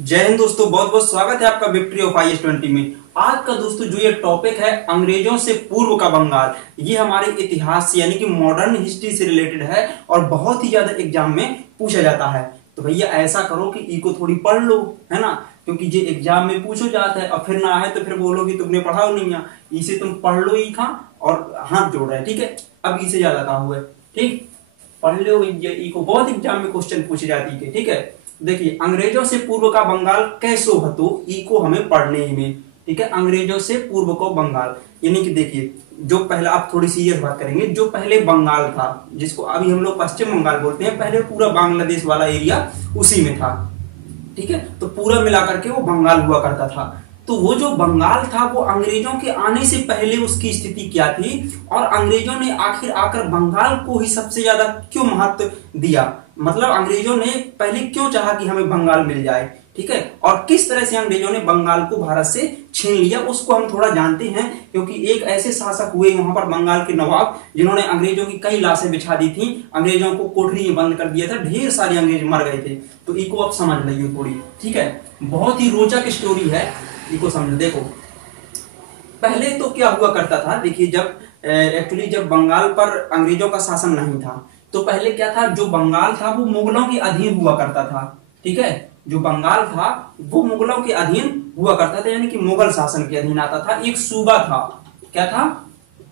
जय हिंद दोस्तों, बहुत बहुत स्वागत है आपका विक्ट्री ऑफ IS-20 में। आज का दोस्तों जो ये टॉपिक है अंग्रेजों से पूर्व का बंगाल, ये हमारे इतिहास से यानी कि मॉडर्न हिस्ट्री से रिलेटेड है और बहुत ही ज्यादा एग्जाम में पूछा जाता है। तो भैया ऐसा करो कि को थोड़ी पढ़ लो, है ना, क्योंकि ये एग्जाम में पूछो जाता है और फिर ना है तो फिर बोलोगे तुमने पढ़ा नहीं है। इसे तुम पढ़ लो ही खा और हाथ जोड़ रहा है, ठीक है। अब इसे ज्यादा कहा हुआ है, ठीक, पढ़ लो। को बहुत एग्जाम में क्वेश्चन पूछे जाती है, ठीक है। देखिए, अंग्रेजों से पूर्व का बंगाल कैसो हतो, को हमें पढ़ने ही में, ठीक है। अंग्रेजों से पूर्व को बंगाल यानी कि देखिए, जो पहला, आप थोड़ी सीरियस बात करेंगे, जो पहले बंगाल था जिसको अभी हम लोग पश्चिम बंगाल बोलते हैं, पहले पूरा बांग्लादेश वाला एरिया उसी में था, ठीक है। तो पूरा मिलाकर के वो बंगाल हुआ करता था। तो वो जो बंगाल था वो अंग्रेजों के आने से पहले उसकी स्थिति क्या थी और अंग्रेजों ने आखिर आकर बंगाल को ही सबसे ज्यादा क्यों महत्व दिया, मतलब अंग्रेजों ने पहले क्यों चाहा कि हमें बंगाल मिल जाए, ठीक है। और किस तरह से अंग्रेजों ने बंगाल को भारत से छीन लिया उसको हम थोड़ा जानते हैं, क्योंकि एक ऐसे शासक हुए वहां पर बंगाल के नवाब जिन्होंने अंग्रेजों की कई लाशें बिछा दी थी, अंग्रेजों को कोठरी में बंद कर दिया था, ढेर सारे अंग्रेज मर गए थे। तो इको आप समझ लीजिए थोड़ी, ठीक है। बहुत ही रोचक स्टोरी है, इको समझ। देखो, पहले तो क्या हुआ करता था, देखिए, जब एक्चुअली जब बंगाल पर अंग्रेजों का शासन नहीं था तो पहले क्या था, जो बंगाल था वो मुगलों के अधीन हुआ करता था, ठीक है। जो बंगाल था वो मुगलों के अधीन हुआ करता था, यानी कि मुगल शासन के अधीन आता था। एक सूबा था, क्या था,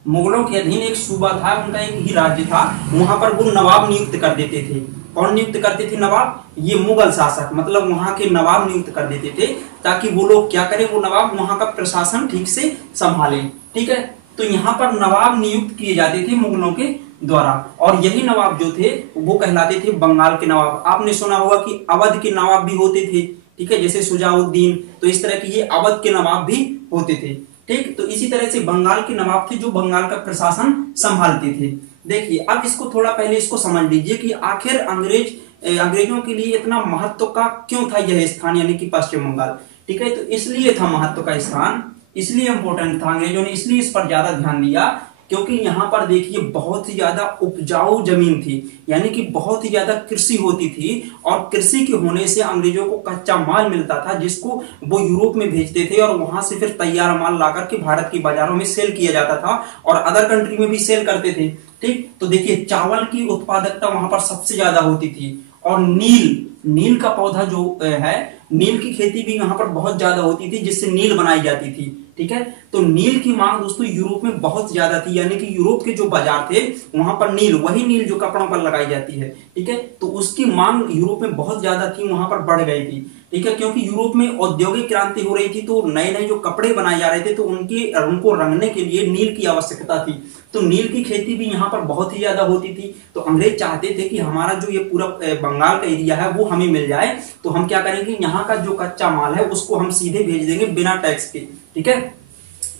मुगलों के अधीन एक सूबा था, उनका एक ही राज्य था। वहां पर वो नवाब नियुक्त कर देते थे। कौन नियुक्त करते थे नवाब? ये मुगल शासक, मतलब वहां के नवाब नियुक्त कर देते थे ताकि वो लोग क्या करें, वो नवाब वहां का प्रशासन ठीक से संभाले, ठीक है। तो यहाँ पर नवाब नियुक्त किए जाते थे मुगलों के द्वारा, और यही नवाब जो थे वो कहलाते थे बंगाल के नवाब। आपने सुना होगा कि अवध के नवाब भी होते थे, ठीक है, जैसे सुजाउद्दीन। तो इस तरह के ये अवध के नवाब भी होते थे, ठीक। तो इसी तरह से बंगाल के नवाब थे जो बंगाल का प्रशासन संभालते थे। देखिए, अब इसको थोड़ा पहले इसको समझ लीजिए कि आखिर अंग्रेजों के लिए इतना महत्व का क्यों था यह स्थान, यानी कि पश्चिम बंगाल, ठीक है। तो इसलिए था महत्व का स्थान, इसलिए इंपॉर्टेंट था, अंग्रेजों ने इसलिए इस पर ज्यादा ध्यान दिया क्योंकि यहाँ पर देखिए बहुत ही ज्यादा उपजाऊ जमीन थी, यानी कि बहुत ही ज्यादा कृषि होती थी, और कृषि के होने से अंग्रेजों को कच्चा माल मिलता था जिसको वो यूरोप में भेजते थे और वहां से फिर तैयार माल लाकर के भारत के बाजारों में सेल किया जाता था और अदर कंट्री में भी सेल करते थे, ठीक। तो देखिए, चावल की उत्पादकता वहां पर सबसे ज्यादा होती थी, और नील का पौधा जो है, नील की खेती भी यहाँ पर बहुत ज्यादा होती थी जिससे नील बनाई जाती थी, ठीक है। तो नील की मांग दोस्तों यूरोप में बहुत ज्यादा थी, यानी कि यूरोप के जो बाजार थे वहां पर वही नील जो कपड़ों पर लगाई जाती है, ठीक है। तो उसकी मांग यूरोप में बहुत ज्यादा थी, वहां पर बढ़ गई थी, ठीक है, क्योंकि यूरोप में औद्योगिक क्रांति हो रही थी, तो नए नए जो कपड़े बनाए जा रहे थे तो उनको रंगने के लिए नील की आवश्यकता थी। तो नील की खेती भी यहाँ पर बहुत ही ज्यादा होती थी। तो अंग्रेज चाहते थे कि हमारा जो ये पूरा बंगाल का एरिया है वो हमें मिल जाए, तो हम क्या करेंगे, यहाँ का जो कच्चा माल है उसको हम सीधे भेज देंगे बिना टैक्स के, ठीक है।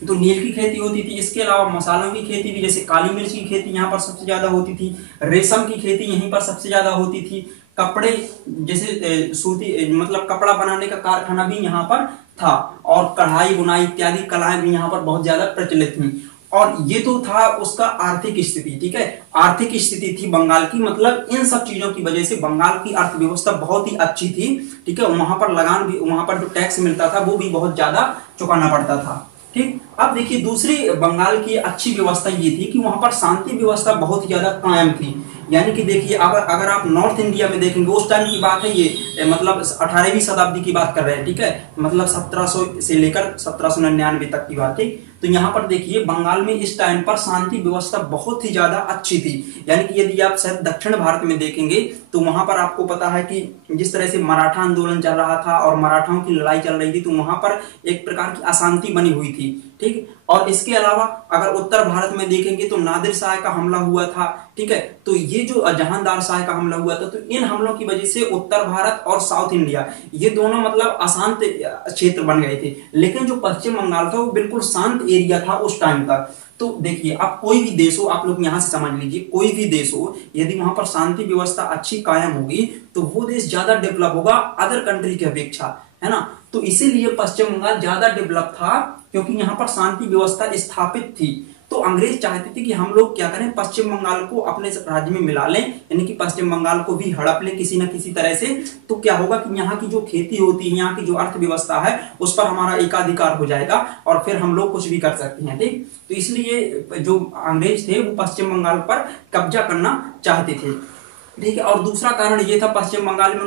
तो नील की खेती होती थी। इसके अलावा मसालों की खेती भी, जैसे काली मिर्च की खेती यहाँ पर सबसे ज्यादा होती थी, रेशम की खेती यहीं पर सबसे ज्यादा होती थी, कपड़े जैसे सूती, मतलब कपड़ा बनाने का कारखाना भी यहाँ पर था, और कढ़ाई बुनाई इत्यादि कलाएं भी यहाँ पर बहुत ज्यादा प्रचलित थी। और ये तो था उसका आर्थिक स्थिति, ठीक है, आर्थिक स्थिति थी बंगाल की, मतलब इन सब चीजों की वजह से बंगाल की अर्थव्यवस्था बहुत ही अच्छी थी, ठीक है। वहां पर लगान भी, वहां पर जो टैक्स मिलता था वो भी बहुत ज्यादा चुकाना पड़ता था, ठीक। अब देखिए, दूसरी बंगाल की अच्छी व्यवस्था ये थी कि वहां पर शांति व्यवस्था बहुत ज्यादा कायम थी, यानी कि देखिए, अगर आप नॉर्थ इंडिया में देखेंगे, उस टाइम की बात है ये, मतलब 18वीं शताब्दी की बात कर रहे हैं, ठीक है, मतलब 1700 से लेकर 1799 तक की बात है। तो यहाँ पर देखिए, बंगाल में इस टाइम पर शांति व्यवस्था बहुत ही ज्यादा अच्छी थी, यानी कि यदि आप शायद दक्षिण भारत में देखेंगे तो वहां पर आपको पता है कि जिस तरह से मराठा आंदोलन चल रहा था और मराठाओं की लड़ाई चल रही थी, तो वहां पर एक प्रकार की अशांति बनी हुई थी, ठीक। और इसके अलावा अगर उत्तर भारत में देखेंगे तो नादिर शाह का हमला हुआ था, ठीक है। तो ये जो जहांदार शाह का हमला हुआ था, तो इन हमलों की वजह से उत्तर भारत और साउथ इंडिया ये दोनों मतलब अशांत क्षेत्र बन गए थे, लेकिन जो पश्चिम बंगाल था वो बिल्कुल शांत एरिया था उस टाइम तक। तो देखिए, आप कोई भी देश हो, आप लोग यहां से समझ लीजिए, कोई भी देश हो, यदि वहां पर शांति व्यवस्था अच्छी कायम होगी तो वो देश ज्यादा डेवलप होगा अदर कंट्री की अपेक्षा, है ना। तो इसीलिए पश्चिम बंगाल ज्यादा डेवलप था क्योंकि यहाँ पर शांति व्यवस्था स्थापित थी। तो अंग्रेज चाहते थे कि हम लोग क्या करें, पश्चिम बंगाल को अपने राज्य में मिला लें, यानी कि पश्चिम बंगाल को भी हड़प लें किसी न किसी तरह से। तो क्या होगा कि यहाँ की जो खेती होती है, यहाँ की जो अर्थव्यवस्था है, उस पर हमारा एकाधिकार हो जाएगा और फिर हम लोग कुछ भी कर सकते हैं। ठीक, तो इसलिए जो अंग्रेज थे वो पश्चिम बंगाल पर कब्जा करना चाहते थे। ठीक है, और दूसरा कारण ये था पश्चिम बंगाल में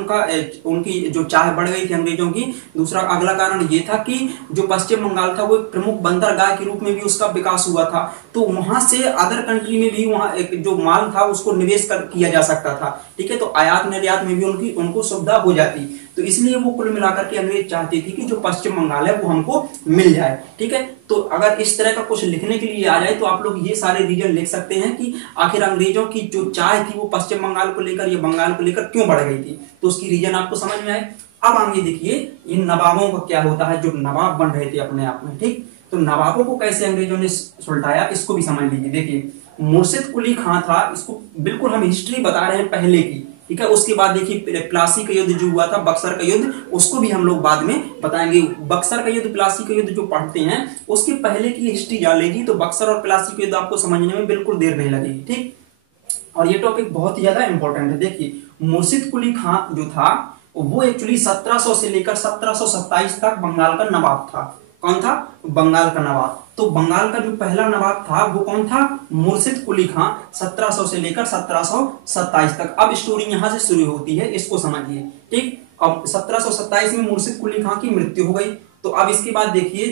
उनकी जो चाह बढ़ गई थी अंग्रेजों की। दूसरा अगला कारण ये था कि जो पश्चिम बंगाल था वो एक प्रमुख बंदरगाह के रूप में भी उसका विकास हुआ था, तो वहां से अदर कंट्री में भी वहां एक जो माल था उसको निवेश किया जा सकता था। ठीक है, तो आयात निर्यात में भी उनको सुविधा हो जाती। तो इसलिए वो कुल मिलाकर के अंग्रेज चाहते थे कि जो पश्चिम बंगाल है वो हमको मिल जाए। ठीक है, तो अगर इस तरह का कुछ लिखने के लिए आ जाए तो आप लोग ये सारे रीजन लिख सकते हैं कि आखिर अंग्रेजों की जो चाह थी वो पश्चिम बंगाल को लेकर या बंगाल को लेकर क्यों बढ़ गई थी, तो उसकी रीजन आपको समझ में आए। अब आगे देखिए इन नवाबों का क्या होता है, जो नवाब बन रहे थे अपने आप में। ठीक, तो नवाबों को कैसे अंग्रेजों ने सुलटाया इसको भी समझ लीजिए। देखिए मुर्शिद कुली खां था, इसको बिल्कुल हम हिस्ट्री बता रहे हैं पहले की। ठीक है, उसके बाद देखिए प्लासी का युद्ध जो हुआ था, बक्सर का युद्ध, उसको भी हम लोग बाद में बताएंगे। बक्सर का युद्ध, प्लासी का युद्ध जो पढ़ते हैं उसके पहले की हिस्ट्री जान लीजिए, तो बक्सर और प्लासी का युद्ध आपको समझने में बिल्कुल देर नहीं लगेगी। ठीक, और ये टॉपिक बहुत ही ज्यादा इंपॉर्टेंट है। देखिए मुर्शिद कुली खां जो था वो एक्चुअली 1700 से लेकर 1727 तक बंगाल का नवाब था। कौन था? बंगाल का नवाब। तो बंगाल का जो पहला नवाब था वो कौन था? मुर्शिद कुली खां, 1700 से लेकर 1727 तक। अब स्टोरी यहां से शुरू होती है, इसको समझिए। ठीक, अब 1727 में मुर्शिद कुली खां की मृत्यु हो गई। तो अब इसके बाद देखिए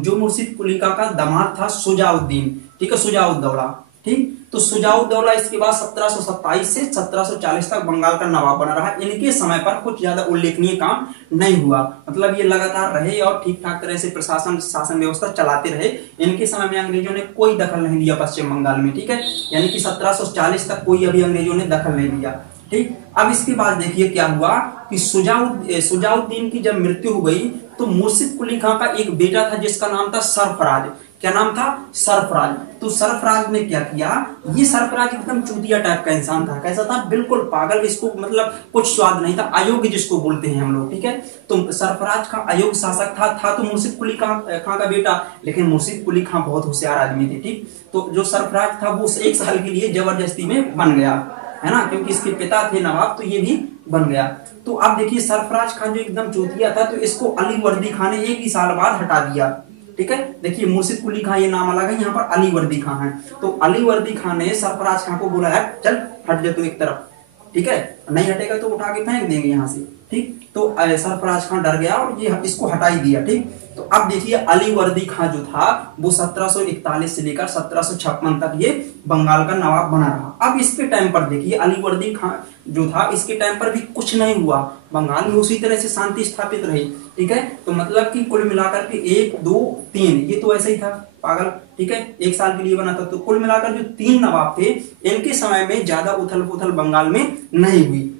जो मुर्शिद कुली खां का दामाद था सुजाउद्दीन, ठीक है, सुजाउद्दौला। ठीक, तो सुजाउद्दौला इसके बाद 1727 से 1740 तक बंगाल का नवाब बना रहा। इनके समय पर कुछ ज्यादा उल्लेखनीय काम नहीं हुआ, मतलब ये लगातार रहे और ठीक ठाक तरह से शासन व्यवस्था चलाते रहे। इनके समय में अंग्रेजों ने कोई दखल नहीं दिया पश्चिम बंगाल में। ठीक है, यानी कि 1740 तक कोई अभी अंग्रेजों ने दखल नहीं दिया। ठीक, अब इसके बाद देखिए क्या हुआ कि सुजाउद्दीन की जब मृत्यु हो गई तो मुर्शिद कुली खां का एक बेटा था जिसका नाम था सरफराज। क्या नाम था? सरफराज। तो सरफराज ने क्या किया, ये सरफराज एकदम चूतिया टाइप का इंसान था। कैसा था? बिल्कुल पागल, इसको मतलब कुछ स्वाद नहीं था, अयोग्य जिसको बोलते हैं हम लोग। ठीक है, तो सरफराज का अयोग्य शासक था तो मुर्शिद कुली खां का बेटा, लेकिन मुर्शिद कुली खां बहुत होशियार आदमी थे। ठीक, तो जो सरफराज था वो 1 साल के लिए जबरदस्ती में बन गया, है ना, क्योंकि इसके पिता थे नवाब, तो ये भी बन गया। तो अब देखिए सरफराज खान जो एकदम चूतिया था, तो इसको अली वर्दी खान ने 1 ही साल बाद हटा दिया। ठीक है, देखिए मुर्शिद कुली खां ये नाम अलग है, यहाँ पर अली वर्दी खान है। तो अली वर्दी खान ने सरफराज खान को बोला है चल हट जा तू एक तरफ। ठीक है, नहीं हटेगा तो उठा के फेंक देंगे यहाँ से। ठीक, तो सरफराज खान डर गया और ये इसको हटा ही दिया। ठीक, तो अब देखिए अली वर्दी खान जो था वो 1741 से लेकर 1756 तक ये बंगाल का नवाब बना रहा। अब इसके टाइम पर देखिए अली वर्दी खान जो था, इसके टाइम पर भी कुछ नहीं हुआ, बंगाल में उसी तरह से शांति स्थापित रही। ठीक है, तो मतलब कि कुल मिलाकर के 1 2 3, ये तो ऐसा ही था पागल। ठीक है, 1 साल के लिए बना था। तो कुल मिलाकर जो 3 नवाब थे इनके समय में ज्यादा उथल पुथल बंगाल में नहीं हुई।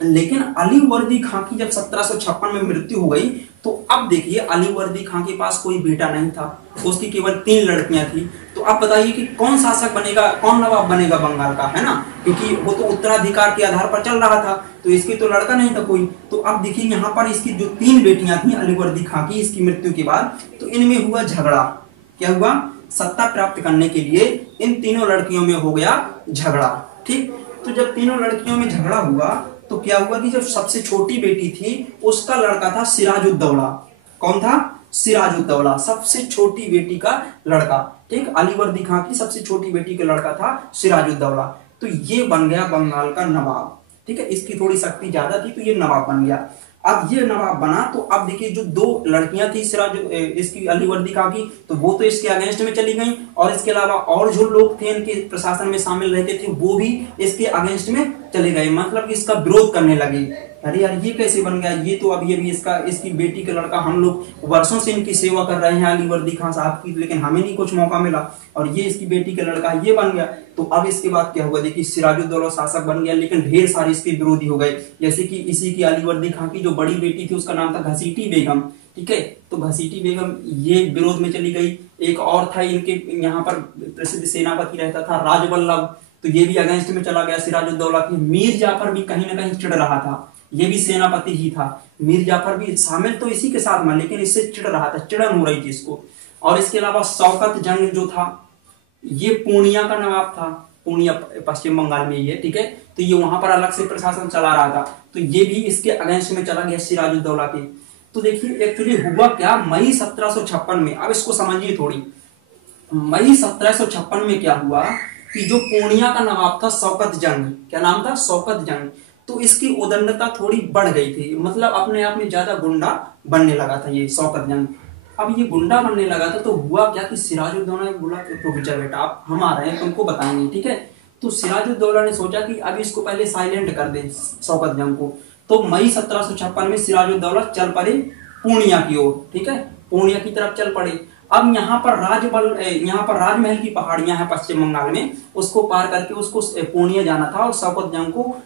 लेकिन अली वर्दी खां की जब 1756 में मृत्यु हो गई तो अब देखिए अली वर्दी खां के पास कोई बेटा नहीं था, उसकी केवल 3 लड़कियां थी। तो अब बताइए कि कौन शासक बनेगा, कौन नवाब बनेगा बंगाल का, है ना, क्योंकि वो तो उत्तराधिकार के आधार पर चल रहा था, तो इसकी तो लड़का नहीं था कोई। तो अब देखिए यहाँ पर इसकी जो 3 बेटियां थी अली वर्दी खां की, इसकी मृत्यु के बाद तो इनमें हुआ झगड़ा। क्या हुआ? सत्ता प्राप्त करने के लिए इन तीनों लड़कियों में हो गया झगड़ा। ठीक, तो जब तीनों लड़कियों में झगड़ा हुआ तो क्या हुआ कि जब सबसे छोटी बेटी थी उसका लड़का था सिराजुद्दौला। कौन था? सिराजुद्दौला, सबसे छोटी बेटी का लड़का। ठीक, अली वर्दी खां की सबसे छोटी बेटी का लड़का था सिराजुद्दौला। तो ये बन गया बंगाल का नवाब। ठीक है, इसकी थोड़ी शक्ति ज्यादा थी तो ये नवाब बन गया। अब ये नवाब बना तो अब देखिए जो 2 लड़कियां थी इसकी अली वर्दी खां की, तो वो तो इसके अगेंस्ट में चली गई, और इसके अलावा और जो लोग थे इनके प्रशासन में शामिल रहते थे वो भी इसके अगेंस्ट में चले गए, मतलब कि इसका विरोध करने लगे। अरे यार ये कैसे बन गया, ये तो अभी अभी इसकी बेटी का लड़का, हम लोग वर्षों से इनकी सेवा कर रहे हैं अली वर्दी खां साहब की, लेकिन हमें नहीं कुछ मौका मिला, और ये इसकी बेटी का लड़का ये बन गया। तो अब इसके बाद क्या हुआ, देखिए सिराजुद्दौला शासक बन गया, लेकिन ढेर सारे इसके विरोधी हो गए। जैसे कि इसी की अली वर्दी खां की जो बड़ी बेटी थी उसका नाम था घसीटी बेगम। ठीक है, तो घसीटी बेगम ये विरोध में चली गई। एक और था इनके यहाँ पर प्रसिद्ध सेनापति रहता था राजवल्लभ, तो ये भी अगेंस्ट में चला गया सिराजुद्दौला की। मीर जाफर भी कहीं ना कहीं चिढ़ रहा था, ये भी सेनापति ही था। मीर जाफर भी शामिल तो इसी के साथ में, लेकिन इससे चिढ़ रहा था, चिड़न हो रही थी इसको। और इसके अलावा शौकत जंग जो था, ये पूर्णिया का नवाब था, पूर्णिया पश्चिम बंगाल में ही है, ठीक है। तो ये वहां पर अलग से प्रशासन चला रहा था, तो ये भी इसके अगेंस्ट में चला गया सिराजुद्दौला के। तो देखिए एक्चुअली हुआ क्या, मई 1756 में, अब इसको समझिए थोड़ी, मई 1756 में क्या हुआ कि जो पूर्णिया का नवाब था शौकत जंग, क्या नाम था, शौकत जंग, तो इसकी उदंडता थोड़ी बढ़ गई थी, मतलब अपने आप में ज्यादा गुंडा बनने लगा था ये शौकत जंग। अब ये गुंडा बनने लगा था, तो हुआ क्या कि सिराजुद्दौला ने बोला कि रुक जा बेटा, आप हम आ रहे हैं, तुमको बताएंगे, ठीक है। तो सिराजुद्दौला ने सोचा कि अब इसको पहले साइलेंट कर दे शौकत जंग को। तो मई 1756 में सिराजुद्दौला चल पड़े पूर्णिया की ओर, ठीक है, पूर्णिया की तरफ चल पड़े। अब यहाँ पर राजमहल की पहाड़ियां हैं पश्चिम बंगाल में, उसको पार करके उसको पूर्णिया जाना था और शौकत जंग को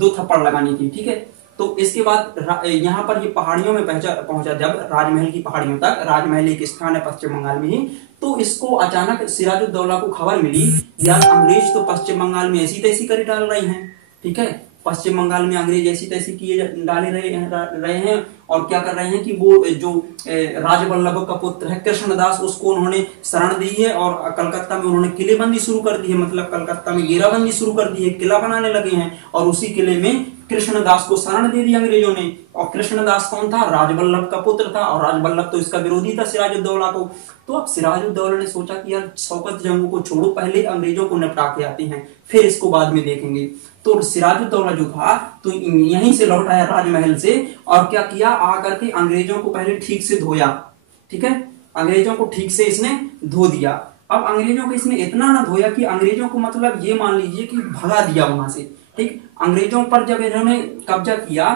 2 थप्पड़ लगानी थी, ठीक है। तो इसके बाद यहाँ पर ये पहाड़ियों में पहुंचा जब राजमहल की पहाड़ियों तक, राजमहल एक स्थान है पश्चिम बंगाल में ही, तो इसको अचानक सिराजुद्दौला को खबर मिली यार अंग्रेज तो पश्चिम बंगाल में ऐसी तैसी कर डाल रहे हैं, ठीक है, पश्चिम बंगाल में अंग्रेज ऐसी तैसी किए डाले रहे हैं और क्या कर रहे हैं कि वो जो राजवल्लभ का पुत्र है कृष्णदास, उसको उन्होंने शरण दी है और कलकत्ता में उन्होंने किलेबंदी शुरू कर दी है, मतलब कलकत्ता में घेराबंदी शुरू कर दी है, किला बनाने लगे हैं और उसी किले में कृष्णदास को शरण दे दी अंग्रेजों ने। और कृष्णदास कौन था, राजवल्लभ का पुत्र था, और राजवल्लभ तो इसका विरोधी था सिराजुद्दौला को। तो अब सिराजुद्दौला ने सोचा कि यार शौकत जंग को छोड़ो, पहले अंग्रेजों को निपटा के आते हैं, फिर इसको बाद में देखेंगे। तो सिराजुद्दौला जो था तो यहीं से लौट आया राजमहल से, और क्या किया, आकर के अंग्रेजों को पहले ठीक से धोया, ठीक है, अंग्रेजों को ठीक से इसने धो दिया। अब अंग्रेजों को इसने इतना ना धोया कि अंग्रेजों को मतलब ये मान लीजिए कि भगा दिया वहां से, ठीक। अंग्रेजों पर जब इन्होंने कब्जा किया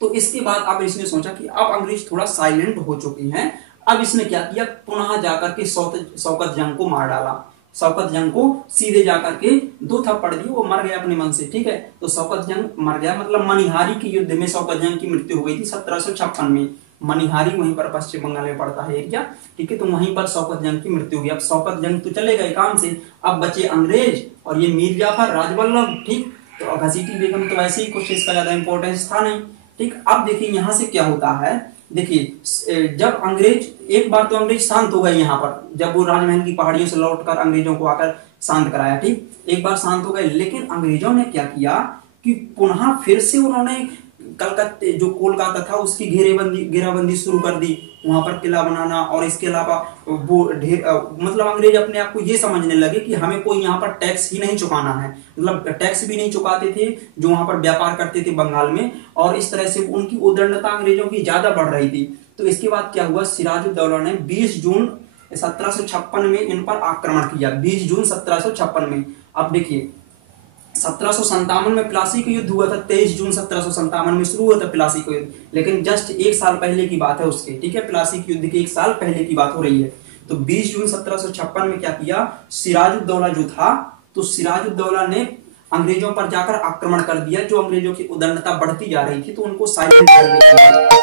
तो इसके बाद अब इसने सोचा कि अब अंग्रेज थोड़ा साइलेंट हो चुके हैं, अब इसने क्या किया, पुनः जाकर के शौकत जंग को मार डाला, शौकत जंग को सीधे जाकर के 2 थप्पड़ दिए, वो मर गया अपने मन से, ठीक है। तो शौकत जंग मर गया, मतलब मनिहारी के युद्ध में शौकत जंग की मृत्यु हो गई थी 1756 में। मनिहारी वहीं पर पश्चिम बंगाल में पड़ता है एरिया, ठीक है, तो वहीं पर शौकत जंग की मृत्यु हुई। अब शौकत जंग तो चले गए काम से, अब बचे अंग्रेज और ये मीर जाफर, राजवल्लभ, ठीक। तो घसीटी बेगम तो वैसे ही कुछ इसका ज्यादा इंपॉर्टेंस था नहीं, ठीक। अब देखिए यहां से क्या होता है, देखिए जब अंग्रेज, एक बार तो अंग्रेज शांत हो गए यहाँ पर, जब वो राजमहल की पहाड़ियों से लौटकर अंग्रेजों को आकर शांत कराया, ठीक, एक बार शांत हो गए। लेकिन अंग्रेजों ने क्या किया कि पुनः फिर से उन्होंने कलकत्ते जो कोलकाता था उसकी घेराबंदी शुरू कर दी, वहां पर किला बनाना, और इसके अलावा वो मतलब अंग्रेज अपने आप को ये समझने लगे कि हमें कोई यहाँ पर टैक्स ही नहीं चुकाना है, मतलब टैक्स भी नहीं चुकाते थे जो वहां पर व्यापार करते थे बंगाल में, और इस तरह से उनकी उदंडता अंग्रेजों की ज्यादा बढ़ रही थी। तो इसके बाद क्या हुआ, सिराजुद्दौला ने 20 जून 1756 में इन पर आक्रमण किया, 20 जून 1756 में। अब देखिए 1757 में प्लासी का युद्ध हुआ था, 23 जून 1757 में शुरू हुआ था प्लासी का युद्ध, लेकिन जस्ट 1 साल पहले की बात है उसके, ठीक है, प्लासी के युद्ध के 1 साल पहले की बात हो रही है। तो 20 जून 1756 में क्या किया सिराजुद्दौला जो था, तो सिराजुद्दौला ने अंग्रेजों पर जाकर आक्रमण कर दिया, जो अंग्रेजों की उदंडता बढ़ती जा रही थी, तो उनको साइलेंट करने के लिए,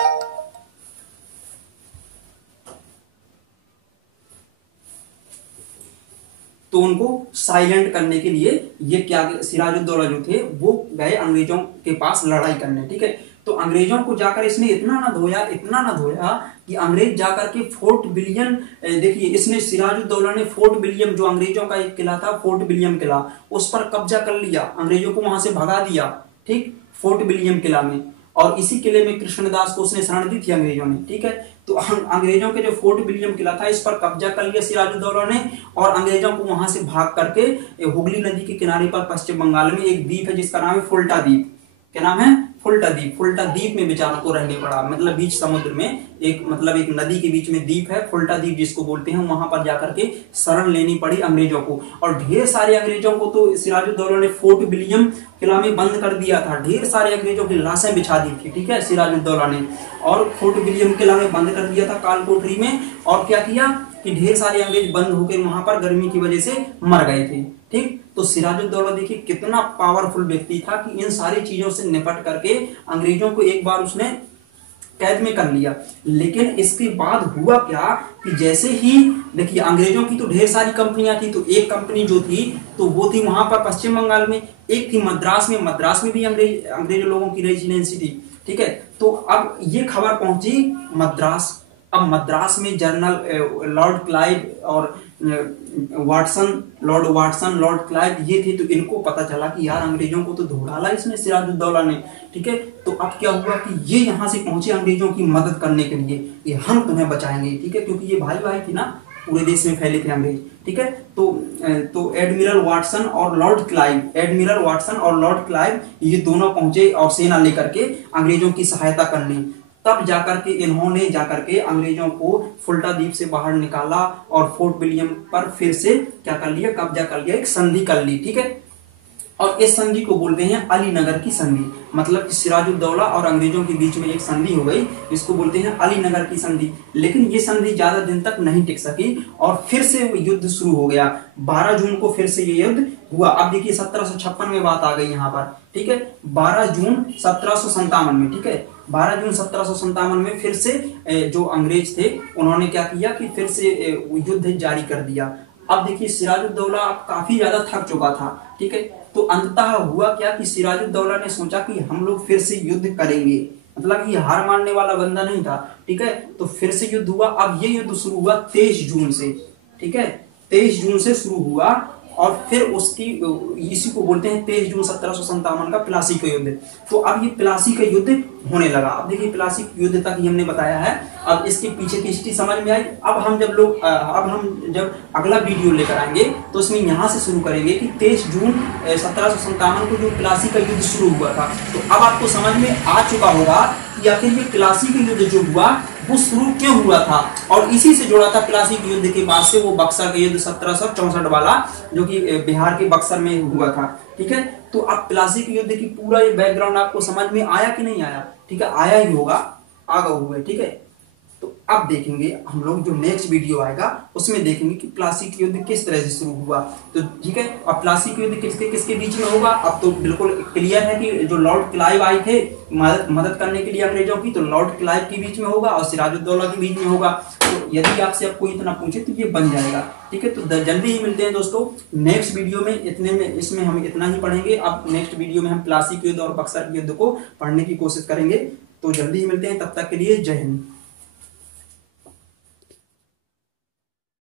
तो उनको साइलेंट करने के लिए ये क्या, सिराजुद्दौला जो थे वो गए अंग्रेजों के पास लड़ाई करने, ठीक है। तो अंग्रेजों को जाकर इसने इतना ना धोया, इतना ना धोया कि अंग्रेज जाकर के फोर्ट विलियम, देखिए इसने सिराजुद्दौला ने फोर्ट विलियम, जो अंग्रेजों का एक किला था फोर्ट विलियम किला, उस पर कब्जा कर लिया, अंग्रेजों को वहां से भगा दिया, ठीक, फोर्ट विलियम किला में। और इसी किले में कृष्णदास को उसने शरण दी थी अंग्रेजों ने, ठीक है। तो अंग्रेजों के जो फोर्ट विलियम किला था इस पर कब्जा कर लिया सिराजुद्दौला ने, और अंग्रेजों को वहां से भाग करके हुगली नदी के किनारे पर पश्चिम बंगाल में एक द्वीप है जिसका नाम है फुल्टा द्वीप, क्या नाम है, फुल्टा द्वीप। फुल्टा द्वीप में बेचारों को रहने पड़ा, मतलब बीच समुद्र में एक, मतलब एक नदी के बीच में द्वीप है फुल्टा द्वीप जिसको बोलते हैं, वहां पर जाकर के शरण लेनी पड़ी अंग्रेजों को। और ढेर सारे अंग्रेजों को तो सिराजुद्दौला ने फोर्ट विलियम किला में बंद कर दिया था, ढेर सारे अंग्रेजों की लाशें बिछा दी थी, ठीक है, सिराजुद्दौला ने, और फोर्ट विलियम किला में बंद कर दिया था कालकोठरी में। और क्या किया कि ढेर सारे अंग्रेज बंद होकर वहां पर गर्मी की वजह से मर गए थे, ठीक। तो सिराजुद्दौला देखिए कितना पावरफुल व्यक्ति था कि इन सारी चीजों से निपट करके अंग्रेजों को एक बार उसने कैद में कर लिया। लेकिन इसके बाद हुआ क्या कि जैसे ही, देखिए अंग्रेजों की तो ढेर सारी कंपनियां थी, तो एक कंपनी जो थी तो वो थी वहां पर पश्चिम बंगाल में, एक थी मद्रास में, मद्रास में भी अंग्रेज लोगों की रेजिडेंसी थी, ठीक है। तो अब ये खबर पहुंची मद्रास, अब मद्रास में जनरल लॉर्ड क्लाइव और Watson, Lord Watson, Lord Clive ये थे। तो इनको पता चला कि यार अंग्रेजों को तो धो डाला इसने सिराजुद्दौला ने, ठीक है। तो अब क्या हुआ कि ये यहाँ से पहुंचे अंग्रेजों की मदद करने के लिए, ये हम तुम्हें बचाएंगे, ठीक है, क्योंकि ये भाई भाई थे ना, पूरे देश में फैले थे अंग्रेज, ठीक है। तो एडमिरल वाटसन और लॉर्ड क्लाइव, एडमिरल वाटसन और लॉर्ड क्लाइव ये दोनों पहुंचे और सेना लेकर के अंग्रेजों की सहायता करने। तब जाकर के इन्होंने जाकर के अंग्रेजों को फुल्टा द्वीप से बाहर निकाला और फोर्ट विलियम पर फिर से क्या कर लिया, कब्जा कर लिया, एक संधि कर ली, ठीक है। और इस संधि को बोलते हैं अलीनगर की संधि, मतलब कि सिराजुद्दौला और अंग्रेजों के बीच में एक संधि हो गई, इसको बोलते हैं अलीनगर की संधि। लेकिन ये संधि ज्यादा दिन तक नहीं टिक सकी और फिर से वो युद्ध शुरू हो गया। 12 जून को फिर से ये युद्ध हुआ। अब देखिए 1756 में बात आ गई यहाँ पर, ठीक है, 12 जून 1757 में, ठीक है, 12 जून 1757 में फिर से जो अंग्रेज थे उन्होंने क्या किया कि फिर से युद्ध जारी कर दिया। अब देखिए सिराजुद्दौला काफी ज्यादा थक चुका था, ठीक है। तो अंततः हुआ क्या कि सिराजुद्दौला ने सोचा कि हम लोग फिर से युद्ध करेंगे, मतलब ये हार मानने वाला बंदा नहीं था, ठीक है। तो फिर से युद्ध हुआ। अब ये युद्ध शुरू हुआ 23 जून से, ठीक है, 23 जून से शुरू हुआ और फिर उसकी इसी को बोलते हैं 23 जून 1757 का प्लासी का युद्ध। तो अब ये प्लासी का युद्ध होने लगा। अब देखिए प्लासी युद्ध तक ही हमने बताया है, अब इसके पीछे की हिस्ट्री समझ में आई। अब हम जब अगला वीडियो लेकर आएंगे तो उसमें यहाँ से शुरू करेंगे कि 23 जून 1757 को जो प्लासी का युद्ध शुरू हुआ था। तो अब आपको समझ में आ चुका होगा कि आखिर ये प्लासी का युद्ध जो हुआ वो शुरू क्यों हुआ था, और इसी से जुड़ा था प्लासी के युद्ध के बाद से वो बक्सर का युद्ध 1764 वाला, जो कि बिहार के बक्सर में हुआ था, ठीक है। तो अब प्लासी के युद्ध की पूरा ये बैकग्राउंड आपको समझ में आया कि नहीं आया, ठीक है, आया ही होगा, आ गया हुआ है, ठीक है। तो अब देखेंगे हम लोग जो नेक्स्ट वीडियो आएगा उसमें देखेंगे कि प्लासी का युद्ध किस तरह से शुरू हुआ। तो ठीक है, अब प्लासी का युद्ध किसके किसके बीच में होगा, अब तो बिल्कुल क्लियर है कि जो लॉर्ड क्लाइव आए थे मदद करने के लिए अंग्रेजों की, तो लॉर्ड क्लाइव के बीच में होगा और सिराजुद्दौला के बीच में होगा। तो यदि आपसे अब कोई इतना पूछे तो ये बन जाएगा, ठीक है। तो जल्दी ही मिलते हैं दोस्तों नेक्स्ट वीडियो में। इसमें हम इतना ही पढ़ेंगे। अब नेक्स्ट वीडियो में हम प्लासी के युद्ध और बक्सर के युद्ध को पढ़ने की कोशिश करेंगे। तो जल्दी ही मिलते हैं, तब तक के लिए जय हिंद।